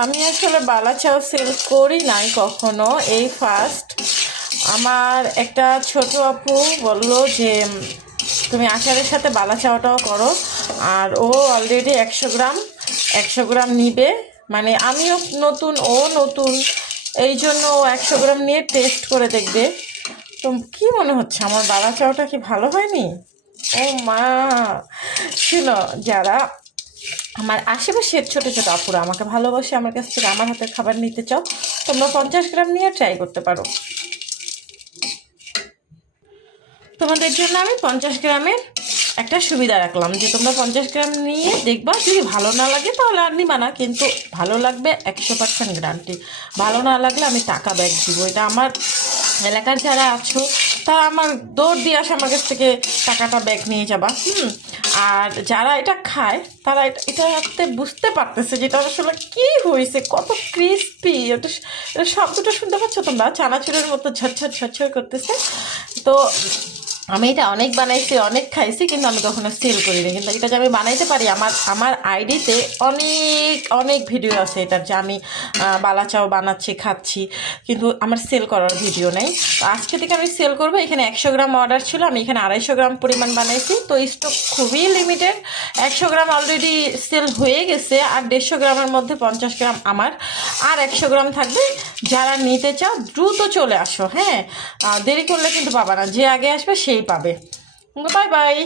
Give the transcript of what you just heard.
আমি আসলে বালা চাও সেল করি নাই কখনো, এই ফার্স্ট। আমার একটা ছোট আপু বললো যে তুমি আচারের সাথে বালা চাওয়াটাও করো, আর ও অলরেডি 100 গ্রাম নিবে। মানে আমিও নতুন, ও নতুন, এই জন্য ও 100 গ্রাম নিয়ে টেস্ট করে দেখবে। তো কি মনে হচ্ছে, আমার বালা চাওয়াটা কি ভালো হয়নি? ও মা, শুনো, যারা আমার আশেপাশের ছোট ছোট আপুরা আমাকে ভালোবাসে, আমার কাছ থেকে আমার হাতের খাবার নিতে চাও, তোমরা 50 গ্রাম নিয়ে ট্রাই করতে পারো। তোমাদের জন্য আমি 50 গ্রামের একটা সুবিধা রাখলাম যে তোমরা 50 গ্রাম নিয়ে দেখবা, যদি ভালো না লাগে তাহলে আর নিবা না, কিন্তু ভালো লাগবে 100% গ্যারান্টি। ভালো না লাগলে আমি টাকা ব্যাক দিব। এটা আমার এলাকার যারা আছো তারা আমার দৌড় দিয়ে আসে আমার কাছ থেকে টাকাটা ব্যাক নিয়ে যাবা। আর যারা এটা খায় তারা এটাতে বুঝতে পারতেছে যেটা আসলে কি হয়েছে, কত ক্রিস্পি। এটা শব্দটা শুনতে পাচ্ছ তোমরা, চানাচুরের মতো ঝরঝর ঝরঝর করতেছে। তো আমি এটা অনেক বানাইছি, অনেক খাইছি, কিন্তু আমি কখনো সেল করিনি। কিন্তু এটা যে আমি বানাইতে পারি, আমার আইডিতে অনেক অনেক ভিডিও আছে এটার, যে আমি বালা চাও বানাচ্ছি, খাচ্ছি, কিন্তু আমার সেল করার ভিডিও নেই। তো আজকে থেকে আমি সেল করবো। এখানে 100 গ্রাম অর্ডার ছিল, আমি এখানে 250 গ্রাম পরিমাণ বানাইছি। তো স্টক খুবই লিমিটেড। 100 গ্রাম অলরেডি সেল হয়ে গেছে, আর 150 গ্রামের মধ্যে 50 গ্রাম আমার, আর 100 গ্রাম থাকবে। যারা নিতে চাও দ্রুত চলে আসো, হ্যাঁ, দেরি করলে কিন্তু পাবা না, যে আগে আসবে সেই পাবে। Bye bye.